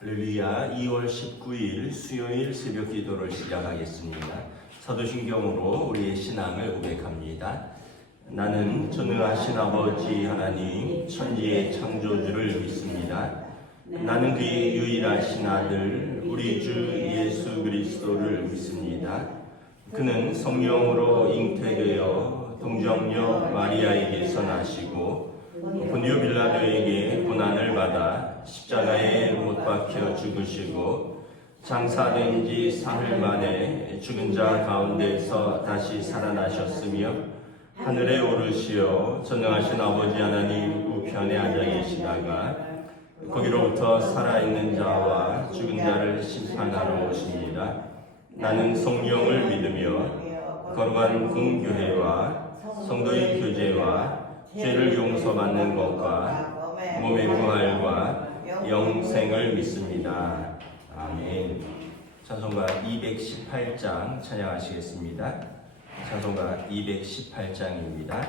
할렐루야. 2월 19일 수요일 새벽 기도를 시작하겠습니다. 사도신경으로 우리의 신앙을 고백합니다. 나는 전능하신 아버지 하나님 천지의 창조주를 믿습니다. 나는 그의 유일하신 아들 우리 주 예수 그리스도를 믿습니다. 그는 성령으로 잉태되어 동정녀 마리아에게서 나시고 본디오 빌라도에게 고난을 받아 십자가에 못 박혀 죽으시고 장사된 지 사흘 만에 죽은 자 가운데서 다시 살아나셨으며 하늘에 오르시어 전능하신 아버지 하나님 우편에 앉아 계시다가 거기로부터 살아있는 자와 죽은 자를 심판하러 오십니다. 나는 성령을 믿으며 거룩한 공교회와 성도의 교제와 죄를 용서받는 것과 몸의 부활과 영생을 믿습니다. 아멘. 찬송가 218장 찬양하시겠습니다. 찬송가 218장입니다.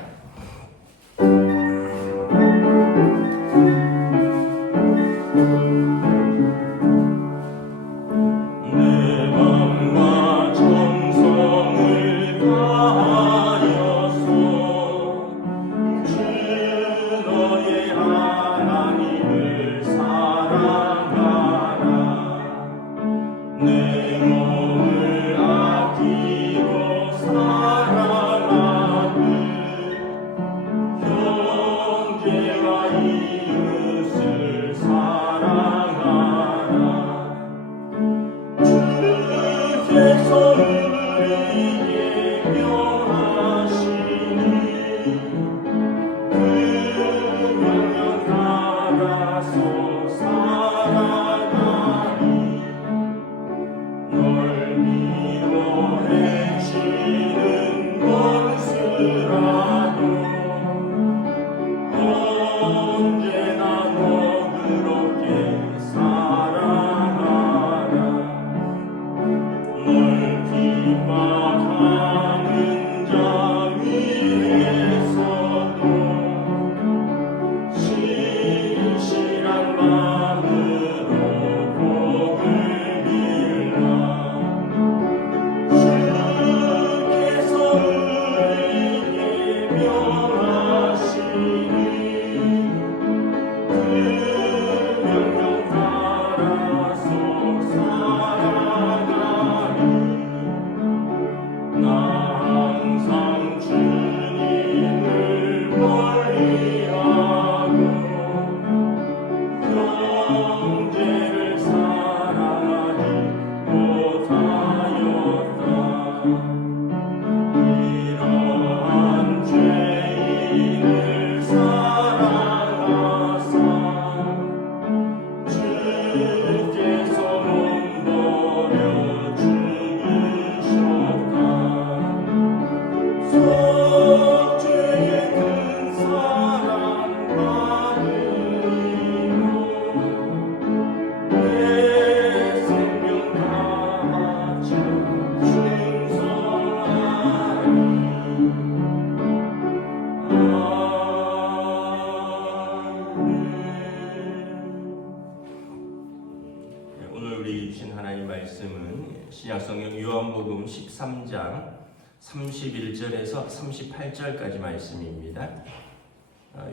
신약성경 요한복음 13장 31절에서 38절까지 말씀입니다.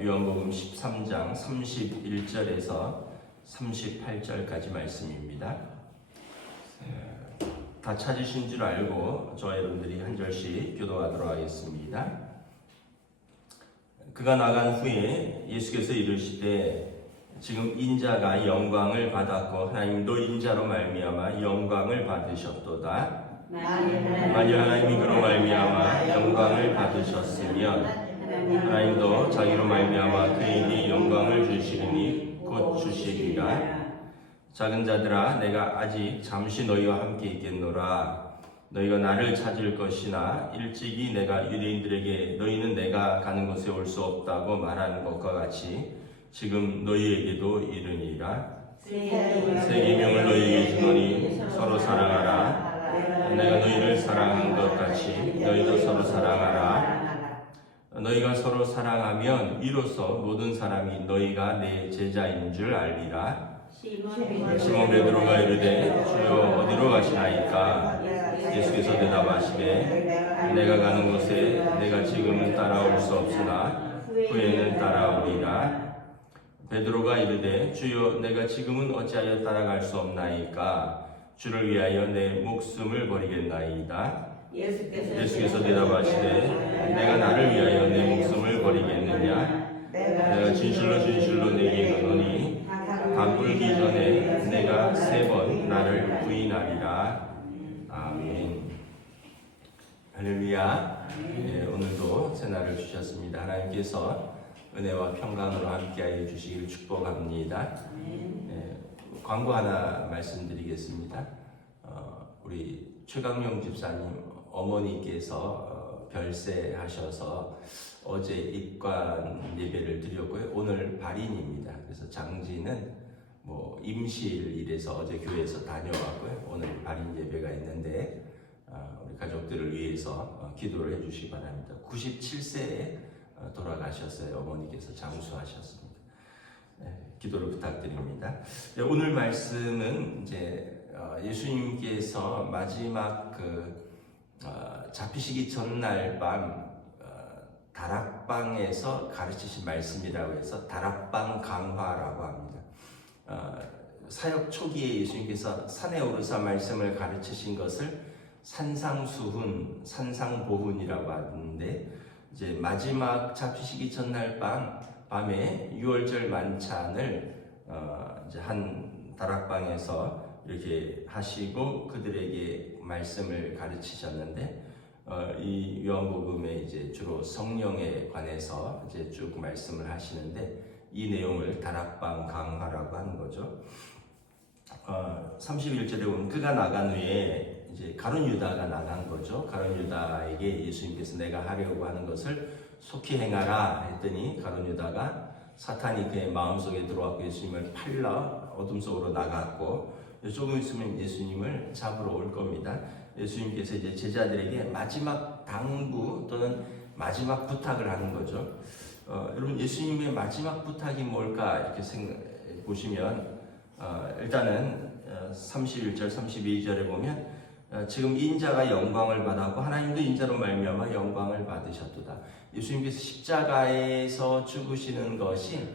요한복음 13장 31절에서 38절까지 말씀입니다. 다 찾으신 줄 알고 저와 여러분들이 한 절씩 교도하도록 하겠습니다. 그가 나간 후에 예수께서 이르시되 지금 인자가 영광을 받았고 하나님도 인자로 말미암아 영광을 받으셨도다. 만일 하나님이 그로 말미암아 영광을 받으셨으면 하나님도 자기로 말미암아 그에게 영광을 주시리니 곧 주시리라. 작은 자들아 내가 아직 잠시 너희와 함께 있겠노라. 너희가 나를 찾을 것이나 일찍이 내가 유대인들에게 너희는 내가 가는 곳에 올 수 없다고 말하는 것과 같이 지금 너희에게도 이르니라. 새 계명을 너희에게 주노니 서로 사랑하라. 내가 너희를 사랑한 것 같이 너희도 서로 사랑하라. 너희가 서로 사랑하면 이로써 모든 사람이 너희가 내 제자인 줄 알리라. 시몬 베드로가 이르되 주여 어디로 가시나이까? 예수께서 대답하시되 내가 가는 곳에 내가 지금은 따라올 수 없으나 후에는 따라오리라. 베드로가 이르되 주여 내가 지금은 어찌하여 따라갈 수 없나이까? 주를 위하여 내 목숨을 버리겠나이다. 예수께서 대답하시되 내가 나를 위하여 내 목숨을 버리겠느냐? 내가 진실로 진실로 내게 이르노니 다 꿀기 전에 내가 3번 나를 부인하리라. 아멘. 할렐루야. 네, 오늘도 새날을 주셨습니다. 하나님께서 은혜와 평강으로 함께하여 주시기를 축복합니다. 네, 광고 하나 말씀드리겠습니다. 우리 최강용 집사님 어머니께서 별세하셔서 어제 입관 예배를 드렸고요. 오늘 발인입니다. 그래서 장지는 임실이라서 어제 교회에서 다녀왔고요. 오늘 발인 예배가 있는데 우리 가족들을 위해서 기도를 해주시기 바랍니다. 97세에 돌아가셨어요. 어머니께서 장수하셨습니다. 네, 기도를 부탁드립니다. 네, 오늘 말씀은 이제 예수님께서 마지막 잡히시기 전날 밤 다락방에서 가르치신 말씀이라고 해서 다락방 강화라고 합니다. 사역 초기에 예수님께서 산에 오르사 말씀을 가르치신 것을 산상수훈, 산상보훈이라고 하는데 이제 마지막 잡히시기 전날 밤에 유월절 만찬을 이제 한 다락방에서 이렇게 하시고 그들에게 말씀을 가르치셨는데 이 요한복음에 이제 주로 성령에 관해서 이제 쭉 말씀을 하시는데 이 내용을 다락방 강화라고 하는 거죠. 31절에 보면 그가 나간 후에 이제 가룟 유다가 나간 거죠. 가룟 유다에게 예수님께서 내가 하려고 하는 것을 속히 행하라 했더니 가룟 유다가 사탄이 그의 마음속에 들어왔고 예수님을 팔러 어둠 속으로 나갔고 조금 있으면 예수님을 잡으러 올 겁니다. 예수님께서 이제 제자들에게 마지막 당부 또는 마지막 부탁을 하는 거죠. 여러분 예수님의 마지막 부탁이 뭘까 이렇게 보시면 일단은 31절 32절에 보면 지금 인자가 영광을 받았고 하나님도 인자로 말미암아 영광을 받으셨도다. 예수님께서 십자가에서 죽으시는 것이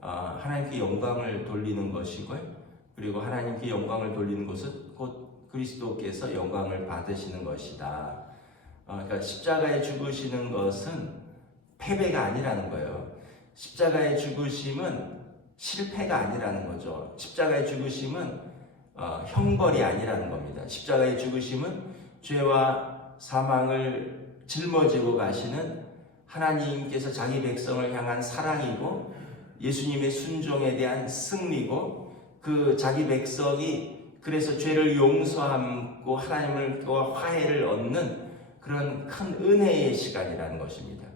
하나님께 영광을 돌리는 것이고요. 그리고 하나님께 영광을 돌리는 것은 곧 그리스도께서 영광을 받으시는 것이다. 그러니까 십자가에 죽으시는 것은 패배가 아니라는 거예요. 십자가의 죽으심은 실패가 아니라는 거죠. 십자가의 죽으심은 형벌이 아니라는 겁니다. 십자가의 죽으심은 죄와 사망을 짊어지고 가시는 하나님께서 자기 백성을 향한 사랑이고 예수님의 순종에 대한 승리고 그 자기 백성이 그래서 죄를 용서하고 하나님과 화해를 얻는 그런 큰 은혜의 시간이라는 것입니다.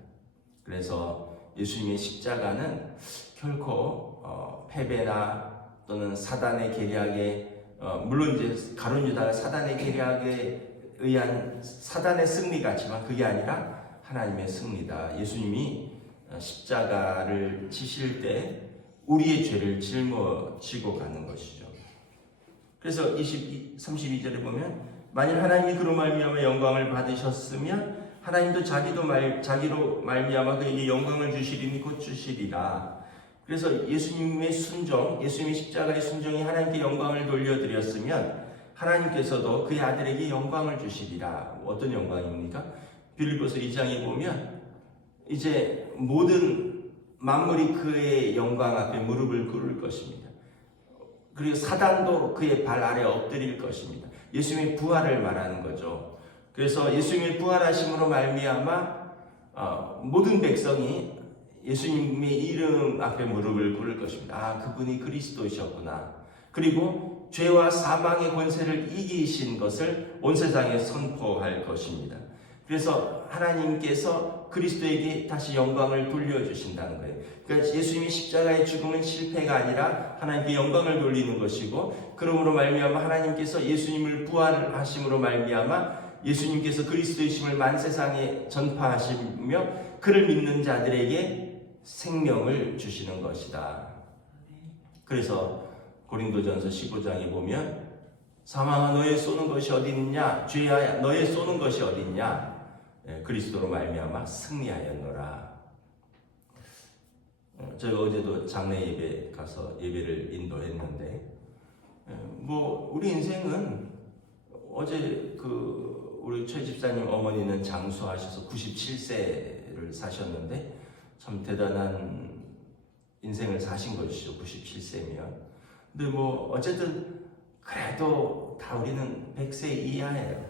그래서 예수님의 십자가는 결코 패배나 또는 사단의 계략에 물론 이제 가룟 유다가 사단의 계략에 의한 사단의 승리 같지만 그게 아니라 하나님의 승리다. 예수님이 십자가를 지실 때 우리의 죄를 짊어지고 가는 것이죠. 그래서 32절에 보면 만일 하나님이 그로 말미암아 영광을 받으셨으면 하나님도 자기로 말미암아 그에게 영광을 주시리니 곧 주시리라. 그래서 예수님의 순종, 예수님의 십자가의 순종이 하나님께 영광을 돌려드렸으면 하나님께서도 그의 아들에게 영광을 주시리라. 어떤 영광입니까? 빌립보서 2장에 보면 이제 모든 만물이 그의 영광 앞에 무릎을 꿇을 것입니다. 그리고 사단도 그의 발 아래 엎드릴 것입니다. 예수님의 부활을 말하는 거죠. 그래서 예수님의 부활하심으로 말미암아 모든 백성이 예수님의 이름 앞에 무릎을 꿇을 것입니다. 그분이 그리스도이셨구나. 그리고 죄와 사망의 권세를 이기신 것을 온 세상에 선포할 것입니다. 그래서 하나님께서 그리스도에게 다시 영광을 돌려주신다는 거예요. 그러니까 예수님의 십자가의 죽음은 실패가 아니라 하나님께 영광을 돌리는 것이고 그러므로 말미암아 하나님께서 예수님을 부활하심으로 말미암아 예수님께서 그리스도이심을 만세상에 전파하시며 그를 믿는 자들에게 생명을 주시는 것이다. 그래서 고린도전서 15장에 보면 사망아 너의 쏘는 것이 어디 있냐, 죄야 너의 쏘는 것이 어디 있냐, 그리스도로 말미암아 승리하였노라. 제가 어제도 장례 예배 가서 예배를 인도했는데, 뭐 우리 인생은 어제 우리 최 집사님 어머니는 장수하셔서 97세를 사셨는데 참 대단한 인생을 사신 것이죠. 97세면. 근데 뭐 어쨌든 그래도 다 우리는 100세 이하예요.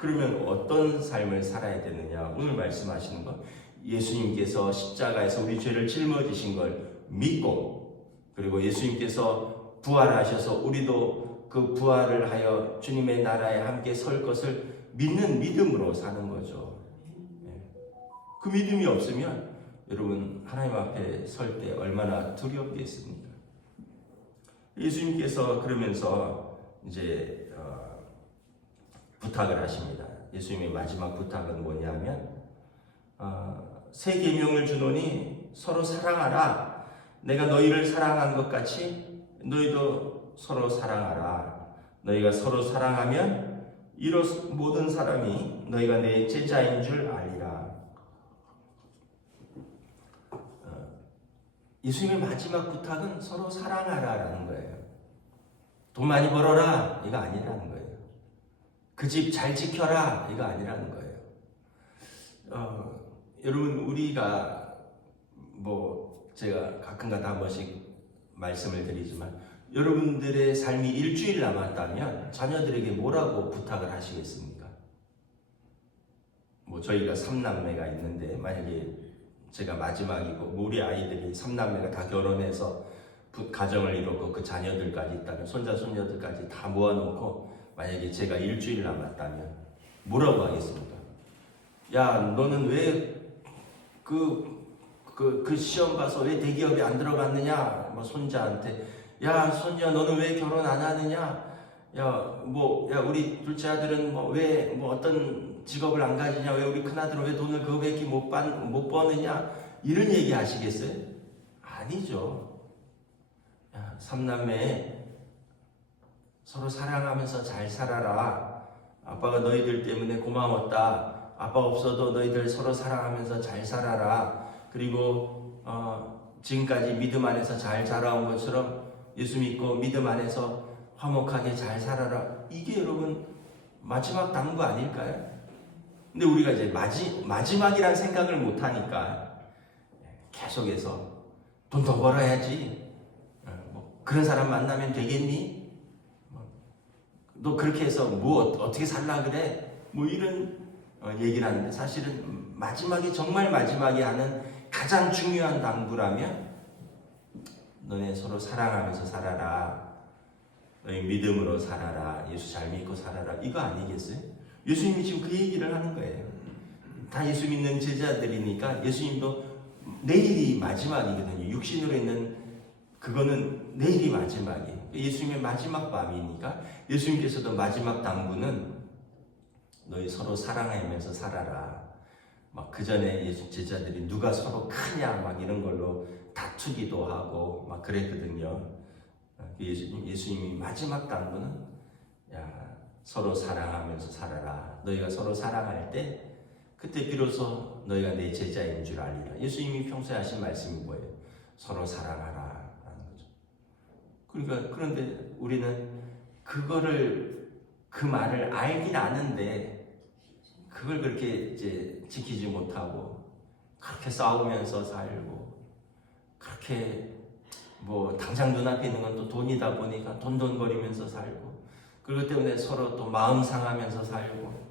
그러면 어떤 삶을 살아야 되느냐? 오늘 말씀하시는 건 예수님께서 십자가에서 우리 죄를 짊어지신 걸 믿고, 그리고 예수님께서 부활하셔서 우리도 그 부활을 하여 주님의 나라에 함께 설 것을 믿는 믿음으로 사는 거죠. 그 믿음이 없으면 여러분 하나님 앞에 설 때 얼마나 두렵겠습니까? 예수님께서 그러면서 이제 부탁을 하십니다. 예수님의 마지막 부탁은 뭐냐면 새 계명을 주노니 서로 사랑하라. 내가 너희를 사랑한 것 같이 너희도 서로 사랑하라. 너희가 서로 사랑하면 이로써 모든 사람이 너희가 내 제자인 줄 알리라. 예수님의 마지막 부탁은 서로 사랑하라라는 거예요. 돈 많이 벌어라 이거 아니라는 거예요. 그 집 잘 지켜라 이거 아니라는 거예요. 여러분 우리가 뭐 제가 가끔가다 한 번씩 말씀을 드리지만 여러분들의 삶이 일주일 남았다면 자녀들에게 뭐라고 부탁을 하시겠습니까? 뭐 저희가 3남매가 있는데 만약에 제가 마지막이고 우리 아이들이 3남매가 다 결혼해서 가정을 이루고 그 자녀들까지 있다면 손자 손녀들까지 다 모아놓고 만약에 제가 일주일 남았다면 뭐라고 하겠습니까? 야 너는 왜 그 시험 봐서 왜 대기업에 안 들어갔느냐? 뭐 손자한테 야 손녀 너는 왜 결혼 안 하느냐? 야 우리 둘째 아들은 왜 어떤 직업을 안 가지냐? 왜 우리 큰아들은 왜 돈을 그거밖에 못 버느냐? 이런 얘기 하시겠어요? 아니죠. 야, 3남매 서로 사랑하면서 잘 살아라. 아빠가 너희들 때문에 고마웠다. 아빠 없어도 너희들 서로 사랑하면서 잘 살아라. 그리고 지금까지 믿음 안에서 잘 자라온 것처럼 예수 믿고 믿음 안에서 화목하게 잘 살아라. 이게 여러분 마지막 당부 아닐까요? 근데 우리가 이제 마지막이란 생각을 못하니까 계속해서 돈 더 벌어야지. 그런 사람 만나면 되겠니? 너 그렇게 해서 어떻게 살라 그래? 이런 얘기를 하는데 사실은 마지막에 정말 마지막에 하는 가장 중요한 당부라면 너네 서로 사랑하면서 살아라. 너희 믿음으로 살아라. 예수 잘 믿고 살아라. 이거 아니겠어요? 예수님이 지금 그 얘기를 하는 거예요. 다 예수 믿는 제자들이니까 예수님도 내일이 마지막이거든요. 육신으로 있는 그거는 내일이 마지막이에요. 예수님의 마지막 밤이니까 예수님께서도 마지막 당부는 너희 서로 사랑하면서 살아라. 그 전에 예수 제자들이 누가 서로 크냐 이런 걸로 다투기도 하고 그랬거든요. 예수님이 마지막 당부는 서로 사랑하면서 살아라. 너희가 서로 사랑할 때 그때 비로소 너희가 내 제자인 줄 알리라. 예수님이 평소에 하신 말씀이 뭐예요? 서로 사랑하라 라는 거죠. 그러니까 그런데 우리는 그 말을 알긴 아는데 그걸 그렇게 이제 지키지 못하고 그렇게 싸우면서 살고 그렇게 당장 눈앞에 있는 건 또 돈이다 보니까 돈돈거리면서 살고 그것 때문에 서로 또 마음 상하면서 살고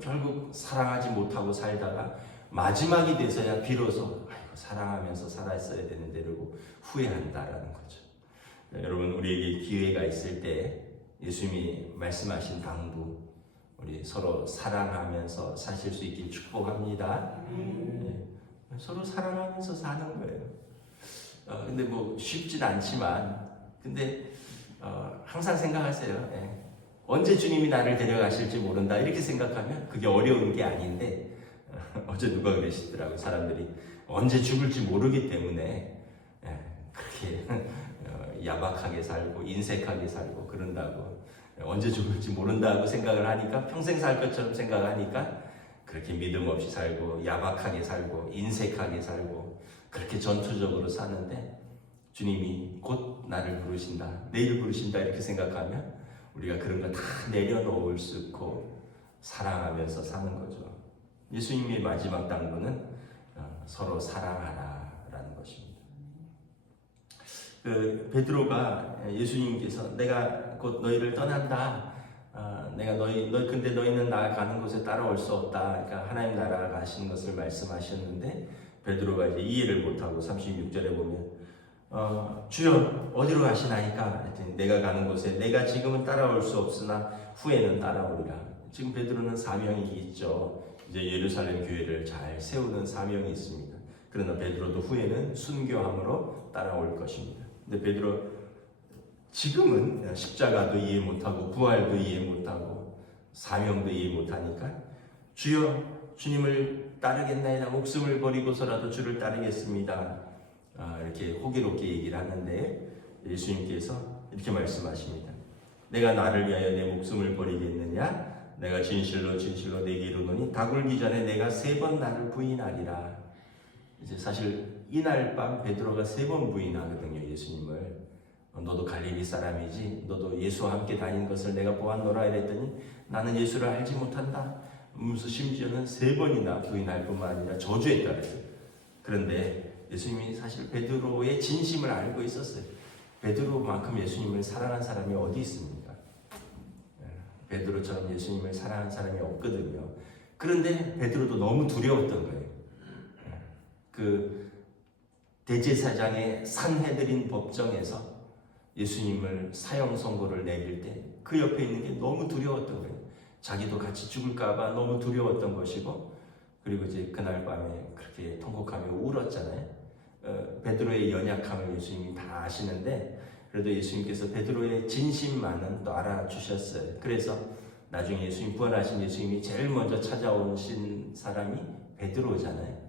결국 사랑하지 못하고 살다가 마지막이 돼서야 비로소 사랑하면서 살았어야 되는데 이러고 후회한다라는 거죠. 여러분 우리에게 기회가 있을 때 예수님이 말씀하신 당부 우리 서로 사랑하면서 사실 수 있길 축복합니다. 서로 사랑하면서 사는 거예요. 근데 쉽진 않지만 근데 항상 생각하세요. 언제 주님이 나를 데려가실지 모른다 이렇게 생각하면 그게 어려운 게 아닌데 어제 누가 그러시더라고요. 사람들이 언제 죽을지 모르기 때문에 그렇게 야박하게 살고 인색하게 살고 그런다고, 언제 죽을지 모른다고 생각을 하니까, 평생 살 것처럼 생각하니까 그렇게 믿음 없이 살고 야박하게 살고 인색하게 살고 그렇게 전투적으로 사는데, 주님이 곧 나를 부르신다, 내일 부르신다 이렇게 생각하면 우리가 그런 거 다 내려놓을 수 있고 사랑하면서 사는 거죠. 예수님의 마지막 당부는 서로 사랑하라라는 것입니다. 베드로가 예수님께서 내가 곧 너희를 떠난다, 내가 근데 너희는 나 가는 곳에 따라올 수 없다, 그러니까 하나님 나라가 가시는 것을 말씀하셨는데, 베드로가 이제 이해를 못하고 36절에 보면 주여 어디로 가시나이까 했더니 내가 가는 곳에 내가 지금은 따라올 수 없으나 후에는 따라오리라. 지금 베드로는 사명이 있죠. 이제 예루살렘 교회를 잘 세우는 사명이 있습니다. 그러나 베드로도 후에는 순교함으로 따라올 것입니다. 근데 베드로 지금은 십자가도 이해 못하고 부활도 이해 못하고 사명도 이해 못하니까 주여 주님을 따르겠나이다, 목숨을 버리고서라도 주를 따르겠습니다, 이렇게 호기롭게 얘기를 하는데, 예수님께서 이렇게 말씀하십니다. 내가 나를 위하여 내 목숨을 버리겠느냐? 내가 진실로 진실로 내게 이르노니 닭울기 전에 내가 3번 나를 부인하리라. 이제 사실 이날 밤 베드로가 3번 부인하거든요, 예수님을. 너도 갈릴리 사람이지? 너도 예수와 함께 다닌 것을 내가 보았노라 이랬더니 나는 예수를 알지 못한다. 심지어는 3번이나 부인할 뿐만 아니라 저주했다 그랬어요. 그런데 예수님이 사실 베드로의 진심을 알고 있었어요. 베드로만큼 예수님을 사랑한 사람이 어디 있습니까? 베드로처럼 예수님을 사랑한 사람이 없거든요. 그런데 베드로도 너무 두려웠던 거예요. 그 대제사장의 산헤드린 법정에서 예수님을 사형 선고를 내릴 때 그 옆에 있는 게 너무 두려웠던 거예요. 자기도 같이 죽을까봐 너무 두려웠던 것이고, 그리고 이제 그날 밤에 그렇게 통곡하며 울었잖아요. 베드로의 연약함을 예수님이 다 아시는데, 그래도 예수님께서 베드로의 진심만은 또 알아주셨어요. 그래서 나중에 예수님, 부활하신 예수님이 제일 먼저 찾아오신 사람이 베드로잖아요.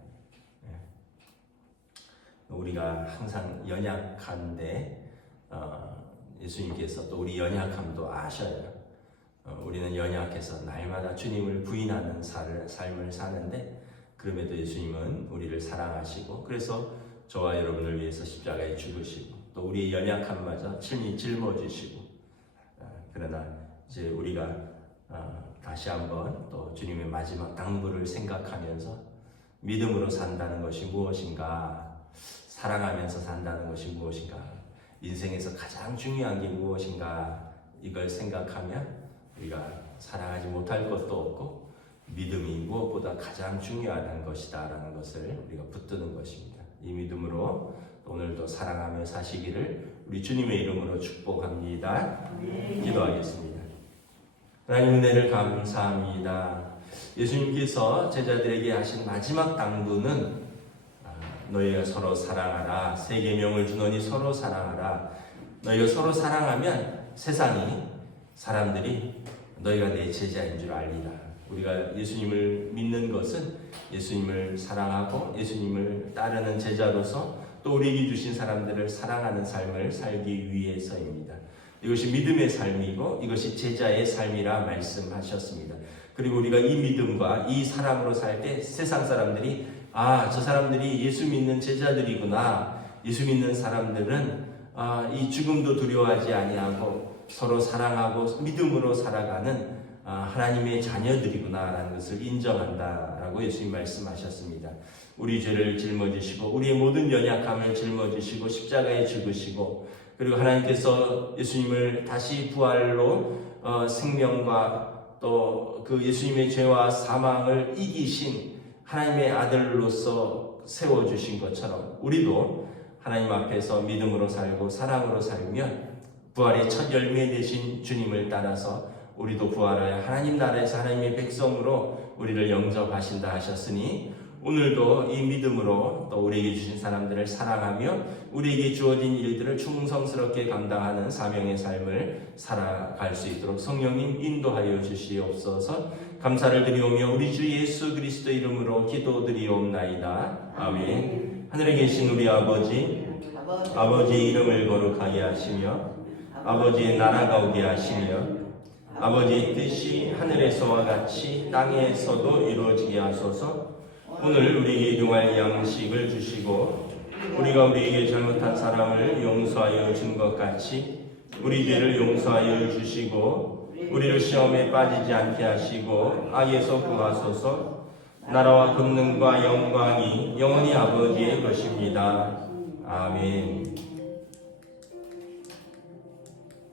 우리가 항상 연약한데 예수님께서 또 우리 연약함도 아셔요. 우리는 연약해서 날마다 주님을 부인하는 삶을 사는데, 그럼에도 예수님은 우리를 사랑하시고, 그래서 저와 여러분을 위해서 십자가에 죽으시고, 또 우리의 연약함마저 친히 짊어지시고, 그러나 이제 우리가 다시 한번 또 주님의 마지막 당부를 생각하면서 믿음으로 산다는 것이 무엇인가, 사랑하면서 산다는 것이 무엇인가, 인생에서 가장 중요한 게 무엇인가, 이걸 생각하면 우리가 사랑하지 못할 것도 없고 믿음이 무엇보다 가장 중요한 것이다 라는 것을 우리가 붙드는 것입니다. 이 믿음으로 오늘도 사랑하며 사시기를 우리 주님의 이름으로 축복합니다. 기도하겠습니다. 하나님 은혜를 감사합니다. 예수님께서 제자들에게 하신 마지막 당부는 너희가 서로 사랑하라, 새 계명을 주노니 서로 사랑하라. 너희가 서로 사랑하면 세상이, 사람들이 너희가 내 제자인 줄 알리라. 우리가 예수님을 믿는 것은 예수님을 사랑하고 예수님을 따르는 제자로서 또 우리에게 주신 사람들을 사랑하는 삶을 살기 위해서입니다. 이것이 믿음의 삶이고 이것이 제자의 삶이라 말씀하셨습니다. 그리고 우리가 이 믿음과 이 사랑으로 살 때 세상 사람들이 저 사람들이 예수 믿는 제자들이구나, 예수 믿는 사람들은 이 죽음도 두려워하지 아니하고 서로 사랑하고 믿음으로 살아가는 하나님의 자녀들이구나 라는 것을 인정한다라고 예수님 말씀하셨습니다. 우리 죄를 짊어지시고 우리의 모든 연약함을 짊어지시고 십자가에 죽으시고, 그리고 하나님께서 예수님을 다시 부활로 생명과 또 그 예수님의 죄와 사망을 이기신 하나님의 아들로서 세워주신 것처럼 우리도 하나님 앞에서 믿음으로 살고 사랑으로 살면 부활의 첫 열매 되신 주님을 따라서 우리도 부활하여 하나님 나라에서 하나님의 백성으로 우리를 영접하신다 하셨으니, 오늘도 이 믿음으로 또 우리에게 주신 사람들을 사랑하며 우리에게 주어진 일들을 충성스럽게 감당하는 사명의 삶을 살아갈 수 있도록 성령님 인도하여 주시옵소서. 감사를 드리오며 우리 주 예수 그리스도 이름으로 기도드리옵나이다. 아멘. 하늘에 계신 우리 아버지, 아버지의 이름을 거룩하게 하시며 아버지의 나라가 오게 하시며 아버지의 뜻이 하늘에서와 같이 땅에서도 이루어지게 하소서. 오늘 우리에게 일용할 양식을 주시고 우리가 우리에게 잘못한 사람을 용서하여 준 것 같이 우리 죄를 용서하여 주시고 우리를 시험에 빠지지 않게 하시고 악에서 구하소서. 나라와 권능과 영광이 영원히 아버지의 것입니다. 아멘.